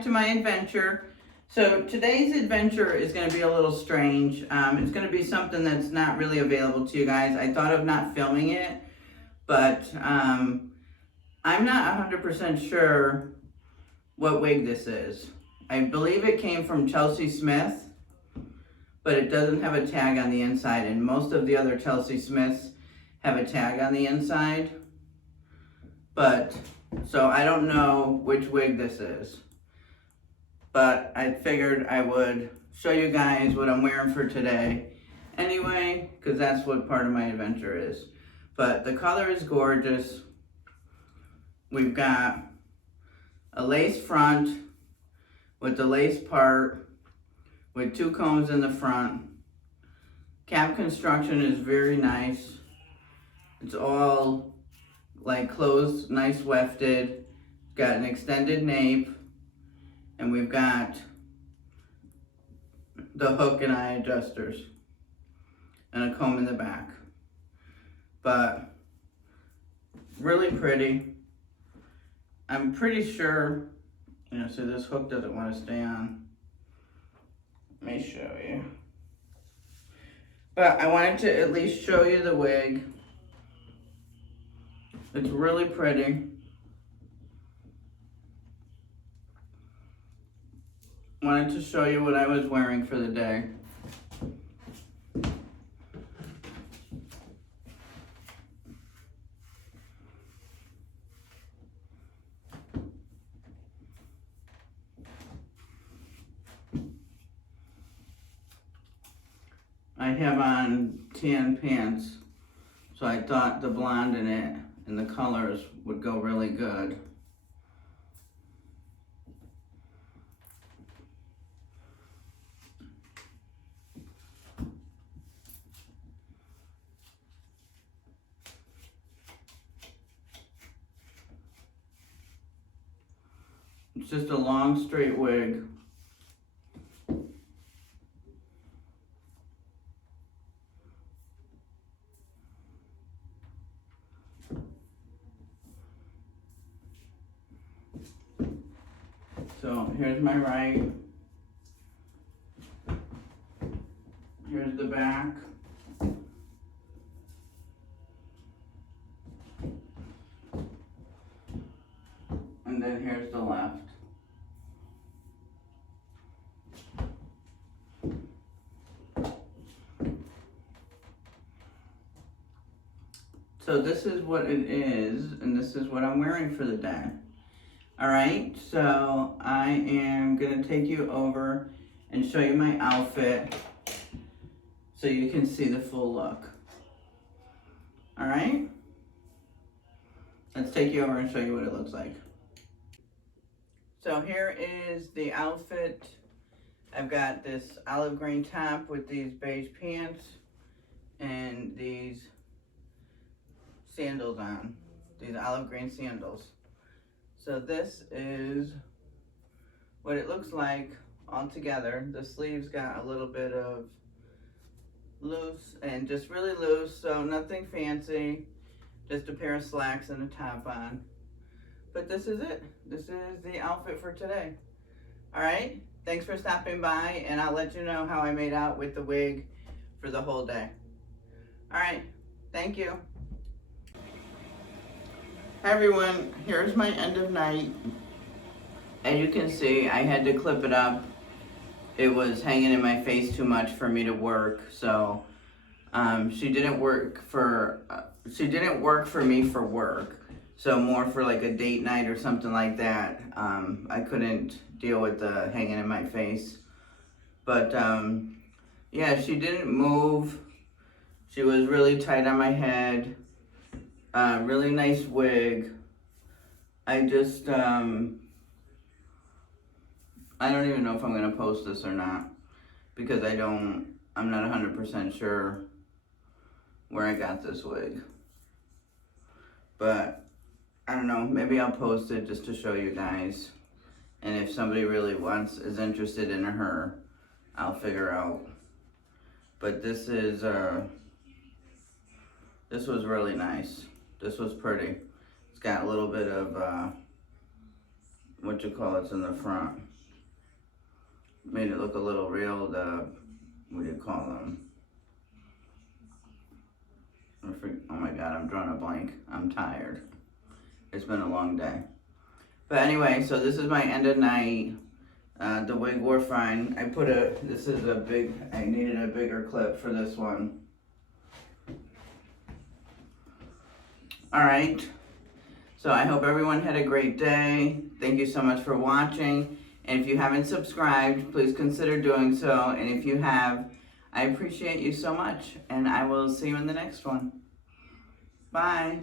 back to my adventure. So today's adventure is going to be a little strange. It's going to be something that's not really available to you guys. I thought of not filming it, but I'm not 100% sure what wig this is. I believe it came from Chelsey Smith, but it doesn't have a tag on the inside, and most of the other Chelsey Smiths have a tag on the inside. But, so I don't know which wig this is. But I figured I would show you guys what I'm wearing for today anyway, because that's what part of my adventure is. But the color is gorgeous. We've got a lace front with the lace part with 2 combs in the front. Cap construction is very nice. It's all like closed, nice wefted. Got an extended nape. And we've got the hook and eye adjusters and a comb in the back. But really pretty. I'm pretty sure, so this hook doesn't want to stay on. Let me show you. But I wanted to at least show you the wig. It's really pretty. Wanted to show you what I was wearing for the day. I have on tan pants, so I thought the blonde in it and the colors would go really good. It's just a long straight wig. So here's my right. Here's the back. And then here's the left. So this is what it is, and this is what I'm wearing for the day. Alright, so I am going to take you over and show you my outfit so you can see the full look. Alright? Let's take you over and show you what it looks like. So here is the outfit. I've got this olive green top with these beige pants and these sandals on, these olive green sandals. So this is what it looks like all together. The sleeves got a little bit of loose and just really loose, so nothing fancy, just a pair of slacks and a top on. But this is it. This is the outfit for today. All right, thanks for stopping by, and I'll let you know how I made out with the wig for the whole day. All right, thank you. Hi everyone, here's my end of night. As you can see, I had to clip it up. It was hanging in my face too much for me to work, so she didn't work for me for work. So more for like a date night or something like that. I couldn't deal with the hanging in my face. But yeah, she didn't move. She was really tight on my head. Really nice wig. I just, I don't even know if I'm going to post this or not, because I'm not 100% sure where I got this wig. But, I don't know, maybe I'll post it just to show you guys. And if somebody really is interested in her, I'll figure out. But this was really nice. This was pretty. It's got a little bit of, it's in the front. Made it look a little real, what do you call them? Oh my God, I'm drawing a blank. I'm tired. It's been a long day. But anyway, so this is my end of night. The wig wore fine. I needed a bigger clip for this one. Alright. So I hope everyone had a great day. Thank you so much for watching. And if you haven't subscribed, please consider doing so. And if you have, I appreciate you so much. And I will see you in the next one. Bye.